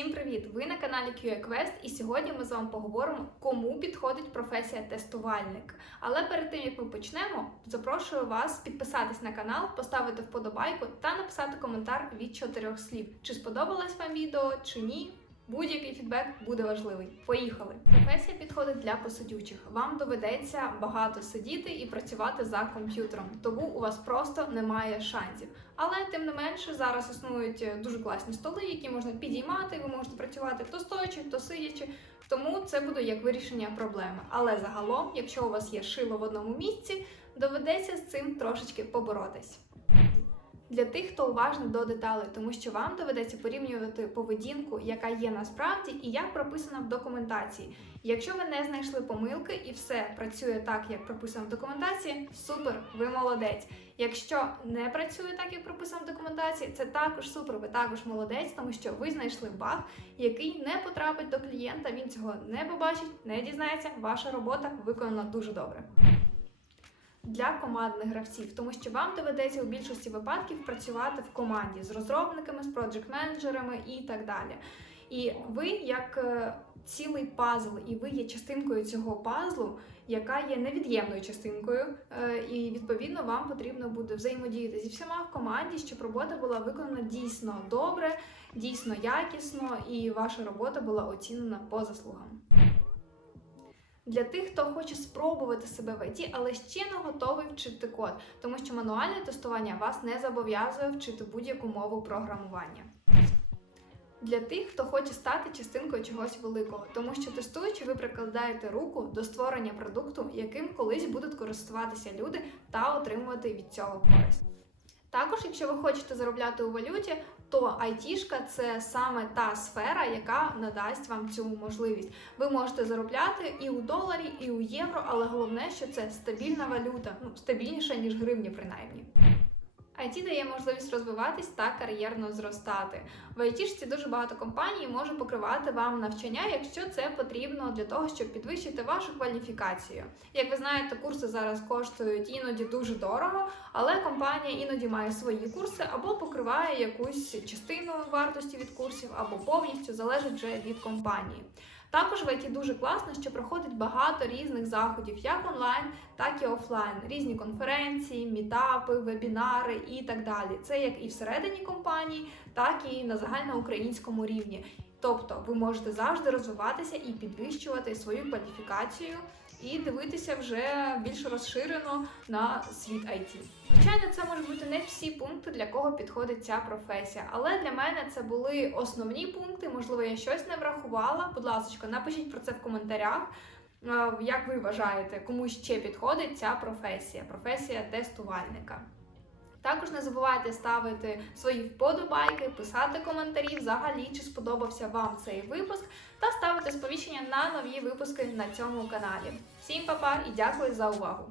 Всім привіт! Ви на каналі QA Quest і сьогодні ми з вами поговоримо, кому підходить професія тестувальник. Але перед тим як ми почнемо, запрошую вас підписатись на канал, поставити вподобайку та написати коментар від чотирьох слів. Чи сподобалось вам відео, чи ні. Будь-який фідбек буде важливий. Поїхали! Професія підходить для посидючих. Вам доведеться багато сидіти і працювати за комп'ютером, тому у вас просто немає шансів. Але тим не менше зараз існують е, дуже класні столи, які можна підіймати. Ви можете працювати то стоячи, то сидячи. Тому це буде як вирішення проблеми. Але загалом, якщо у вас є шило в одному місці, доведеться з цим трошечки поборотись. Для тих, хто уважний до деталей, тому що вам доведеться порівнювати поведінку, яка є насправді, і як прописана в документації. Якщо ви не знайшли помилки і все працює так, як прописано в документації, супер, ви молодець. Якщо не працює так, як прописано в документації, це також супер, ви також молодець, тому що ви знайшли баг, який не потрапить до клієнта, він цього не побачить, не дізнається. Ваша робота виконана дуже добре для командних гравців, тому що вам доведеться у більшості випадків працювати в команді з розробниками, з проджект-менеджерами і так далі. І ви як е, цілий пазл, і ви є частинкою цього пазлу, яка є невід'ємною частинкою, е, і відповідно вам потрібно буде взаємодіяти зі всіма в команді, щоб робота була виконана дійсно добре, дійсно якісно, і ваша робота була оцінена по заслугам. Для тих, хто хоче спробувати себе в ІТ, але ще не готовий вчити код, тому що мануальне тестування вас не зобов'язує вчити будь-яку мову програмування. Для тих, хто хоче стати частинкою чогось великого, тому що тестуючи, ви прикладаєте руку до створення продукту, яким колись будуть користуватися люди та отримувати від цього користь. Також, якщо ви хочете заробляти у валюті, то айтішка це саме та сфера, яка надасть вам цю можливість. Ви можете заробляти і у доларі, і у євро, але головне, що це стабільна валюта, ну стабільніша ніж гривні, принаймні. IT дає можливість розвиватись та кар'єрно зростати. В айтішці дуже багато компаній може покривати вам навчання, якщо це потрібно для того, щоб підвищити вашу кваліфікацію. Як ви знаєте, курси зараз коштують іноді дуже дорого, але компанія іноді має свої курси або покриває якусь частину вартості від курсів, або повністю залежить вже від компанії. Також в ІТ дуже класно, що проходить багато різних заходів, як онлайн, так і офлайн, різні конференції, мітапи, вебінари і так далі. Це як і всередині компанії, так і на загальноукраїнському рівні. Тобто ви можете завжди розвиватися і підвищувати свою кваліфікацію і дивитися вже більш розширено на світ IT. Звичайно, це можуть бути не всі пункти, для кого підходить ця професія, але для мене це були основні пункти. Можливо, я щось не врахувала. Будь ласка, напишіть про це в коментарях. Е, Як ви вважаєте, кому ще підходить ця професія? Професія тестувальника. Також не забувайте ставити свої вподобайки, писати коментарі взагалі, чи сподобався вам цей випуск, та ставити сповіщення на нові випуски на цьому каналі. Всім па-па і дякую за увагу!